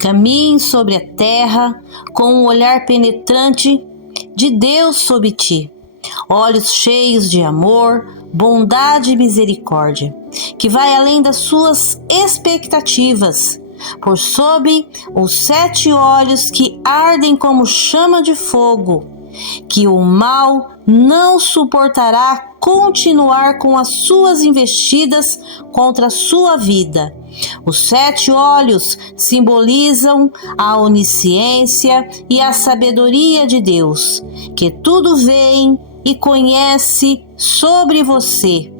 Caminhe sobre a terra com um olhar penetrante de Deus sobre ti, olhos cheios de amor, bondade e misericórdia, que vai além das suas expectativas, por sob os 7 olhos que ardem como chama de fogo, que o mal não suportará continuar com as suas investidas contra a sua vida. Os 7 olhos simbolizam a onisciência e a sabedoria de Deus, que tudo vê e conhece sobre você.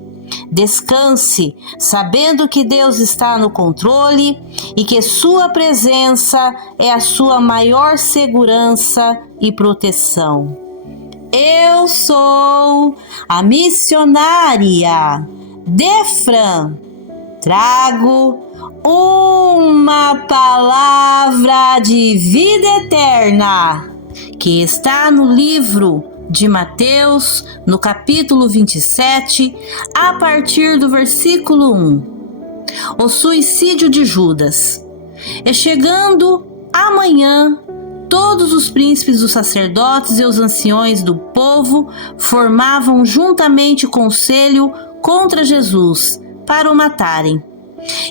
Descanse, sabendo que Deus está no controle e que sua presença é a sua maior segurança e proteção. Eu sou a missionária Defran. Trago uma palavra de vida eterna que está no livro de Mateus, no capítulo 27, a partir do versículo 1. O suicídio de Judas. E chegando amanhã, todos os príncipes dos sacerdotes e os anciões do povo formavam juntamente conselho contra Jesus para o matarem.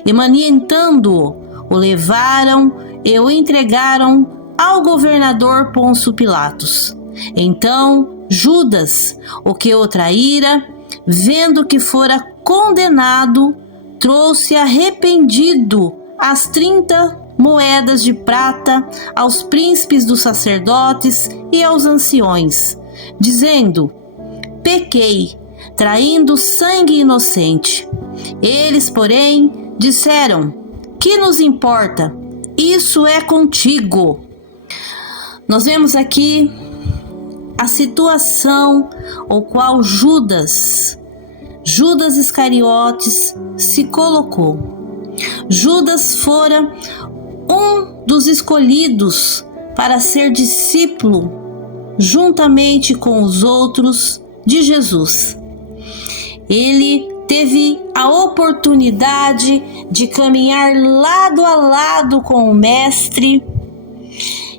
E manientando-o, o levaram e o entregaram ao governador Pôncio Pilatos. Então Judas, o que o traíra, vendo que fora condenado, trouxe arrependido as 30 moedas de prata aos príncipes dos sacerdotes e aos anciões, dizendo: pequei, traindo sangue inocente. Eles, porém, disseram: que nos importa? Isso é contigo. Nós vemos aqui a situação ao qual Judas Iscariotes se colocou. Judas fora um dos escolhidos para ser discípulo, juntamente com os outros, de Jesus. Ele teve a oportunidade de caminhar lado a lado com o Mestre,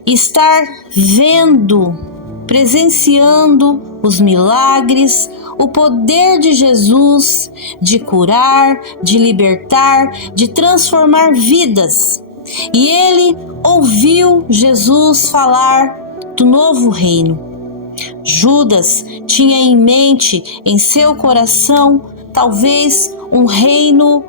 estar vendo, presenciando os milagres, o poder de Jesus de curar, de libertar, de transformar vidas. E ele ouviu Jesus falar do novo reino. Judas tinha em mente, em seu coração, talvez um reino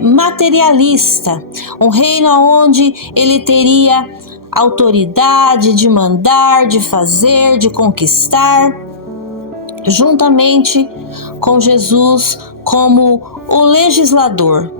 materialista, um reino onde ele teria autoridade de mandar, de fazer, de conquistar, juntamente com Jesus como o legislador.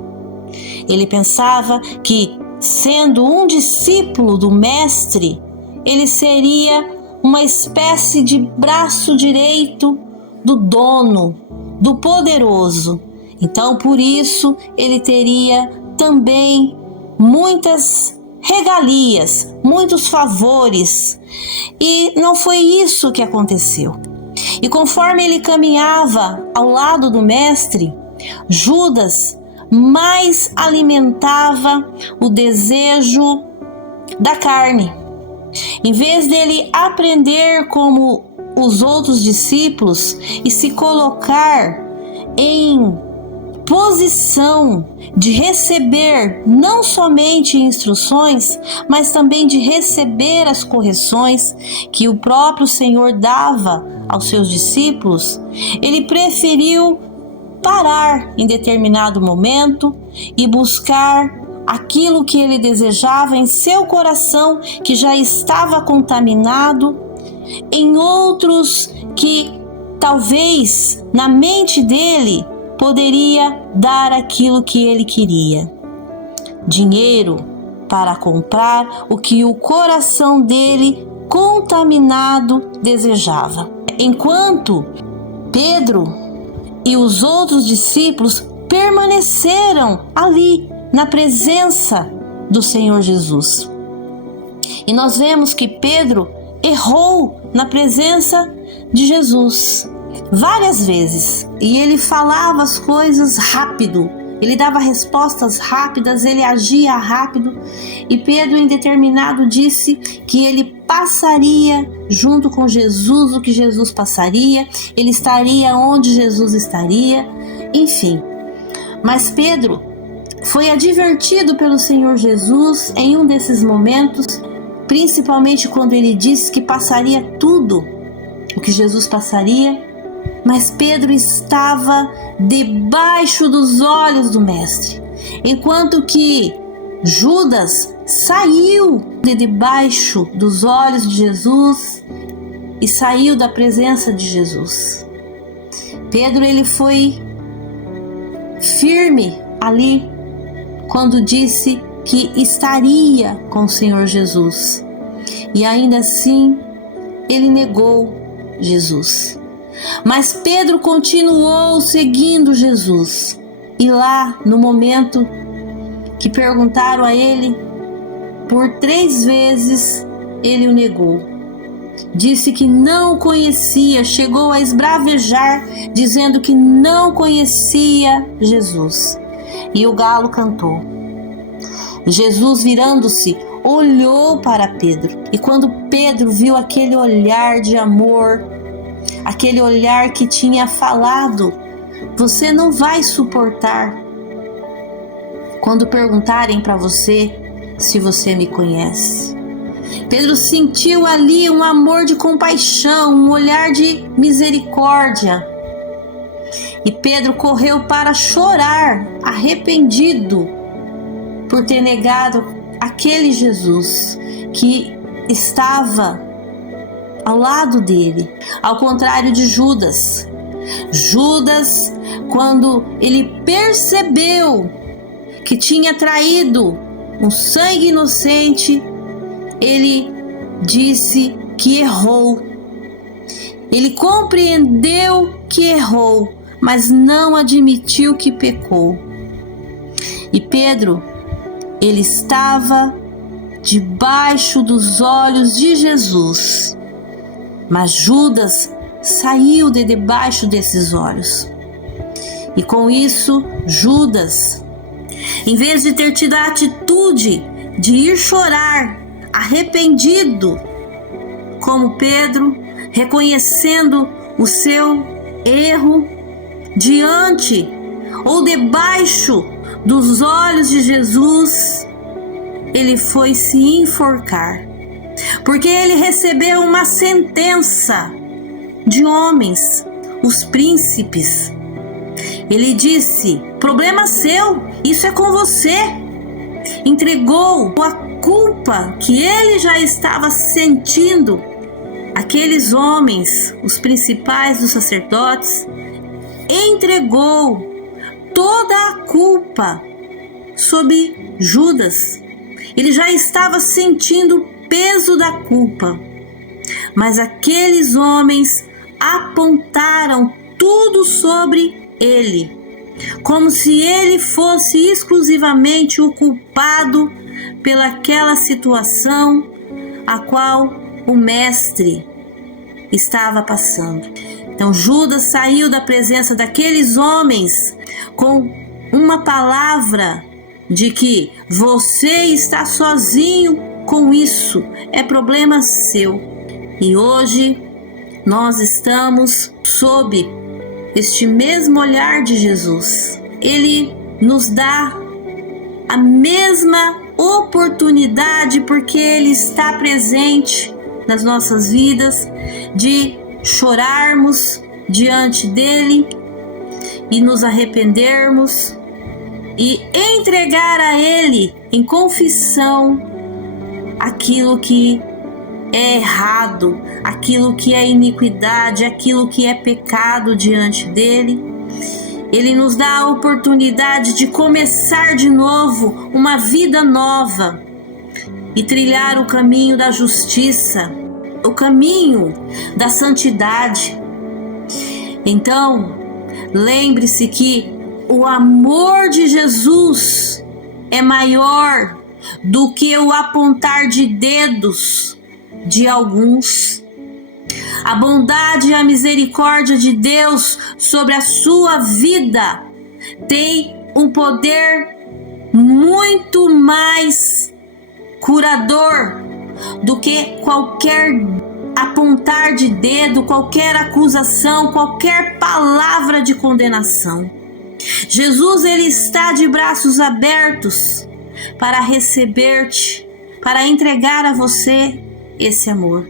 Ele pensava que, sendo um discípulo do Mestre, ele seria uma espécie de braço direito do dono, do poderoso. Então, por isso, ele teria também muitas regalias, muitos favores. E não foi isso que aconteceu. E conforme ele caminhava ao lado do Mestre, Judas mais alimentava o desejo da carne. Em vez dele aprender como os outros discípulos e se colocar em posição de receber não somente instruções, mas também de receber as correções que o próprio Senhor dava aos seus discípulos, ele preferiu parar em determinado momento e buscar aquilo que ele desejava em seu coração, que já estava contaminado, em outros que talvez na mente dele poderia dar aquilo que ele queria. Dinheiro para comprar o que o coração dele contaminado desejava. Enquanto Pedro e os outros discípulos permaneceram ali na presença do Senhor Jesus. E nós vemos que Pedro errou na presença de Jesus várias vezes, e ele falava as coisas rápido, Ele dava respostas rápidas, ele agia rápido. E Pedro, em determinado, disse que ele passaria junto com Jesus, o que Jesus passaria, ele estaria onde Jesus estaria, enfim. Mas Pedro foi advertido pelo Senhor Jesus em um desses momentos, principalmente quando ele disse que passaria tudo o que Jesus passaria, mas Pedro estava debaixo dos olhos do Mestre, enquanto que Judas saiu de debaixo dos olhos de Jesus e saiu da presença de Jesus. Pedro, ele foi firme ali quando disse que estaria com o Senhor Jesus, e ainda assim ele negou Jesus. Mas Pedro continuou seguindo Jesus, e lá no momento que perguntaram a ele, por 3 vezes ele o negou. Disse que não o conhecia, chegou a esbravejar, dizendo que não conhecia Jesus. E o galo cantou. Jesus, virando-se, olhou para Pedro. E quando Pedro viu aquele olhar de amor, aquele olhar que tinha falado, você não vai suportar quando perguntarem para você se você me conhece. Pedro sentiu ali um amor de compaixão, um olhar de misericórdia. E Pedro correu para chorar, arrependido por ter negado aquele Jesus que estava ao lado dele, ao contrário de Judas. Judas, quando ele percebeu que tinha traído um sangue inocente, ele disse que errou. Ele compreendeu que errou, mas não admitiu que pecou. E Pedro, ele estava debaixo dos olhos de Jesus, mas Judas saiu de debaixo desses olhos. E com isso, Judas, em vez de ter tido a atitude de ir chorar, arrependido, como Pedro, reconhecendo o seu erro diante ou debaixo dos olhos de Jesus, ele foi se enforcar, porque ele recebeu uma sentença de homens, os príncipes. Ele disse: problema seu, isso é com você. Entregou a culpa que ele já estava sentindo. Aqueles homens, os principais dos sacerdotes, entregou toda a culpa sobre Judas. Ele já estava sentindo o peso da culpa. Mas aqueles homens apontaram tudo sobre ele, como se ele fosse exclusivamente o culpado pelaquela situação a qual o mestre estava passando. Então Judas saiu da presença daqueles homens com uma palavra de que você está sozinho com isso, é problema seu. E hoje nós estamos sob este mesmo olhar de Jesus. Ele nos dá a mesma oportunidade, porque Ele está presente nas nossas vidas, de chorarmos diante dEle e nos arrependermos e entregar a Ele em confissão aquilo que é errado, aquilo que é iniquidade, aquilo que é pecado diante dele. Ele nos dá a oportunidade de começar de novo uma vida nova e trilhar o caminho da justiça, o caminho da santidade. Então, lembre-se que o amor de Jesus é maior do que o apontar de dedos de alguns. A bondade e a misericórdia de Deus sobre a sua vida tem um poder muito mais curador do que qualquer apontar de dedo, qualquer acusação, qualquer palavra de condenação. Jesus, ele está de braços abertos para receber-te, para entregar a você esse amor.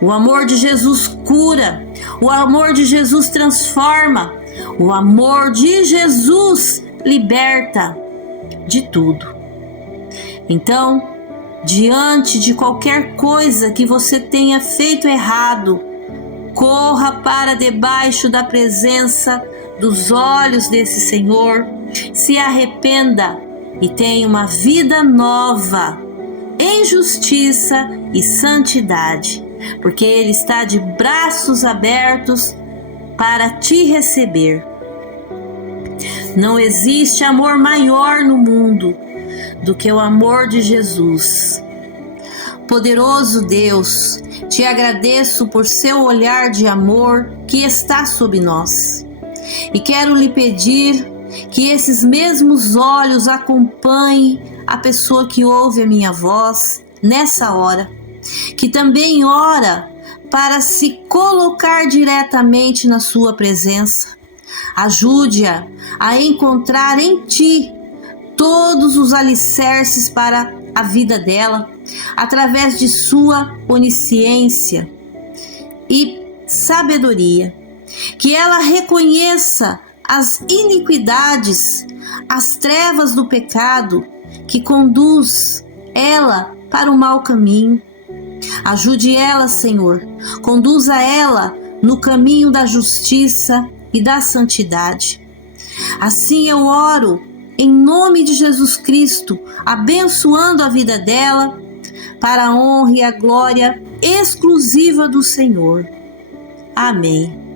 O amor de Jesus cura, o amor de Jesus transforma, o amor de Jesus liberta de tudo. Então, diante de qualquer coisa que você tenha feito errado, corra para debaixo da presença dos olhos desse Senhor, se arrependa e tenha uma vida nova, em justiça e santidade, porque Ele está de braços abertos para te receber. Não existe amor maior no mundo do que o amor de Jesus. Poderoso Deus, te agradeço por seu olhar de amor que está sobre nós. E quero lhe pedir que esses mesmos olhos acompanhem a pessoa que ouve a minha voz nessa hora, que também ora para se colocar diretamente na sua presença. Ajude-a a encontrar em ti todos os alicerces para a vida dela, através de sua onisciência e sabedoria. Que ela reconheça as iniquidades, as trevas do pecado que conduz ela para o mau caminho. Ajude ela, Senhor, conduza ela no caminho da justiça e da santidade. Assim eu oro em nome de Jesus Cristo, abençoando a vida dela para a honra e a glória exclusiva do Senhor. Amém.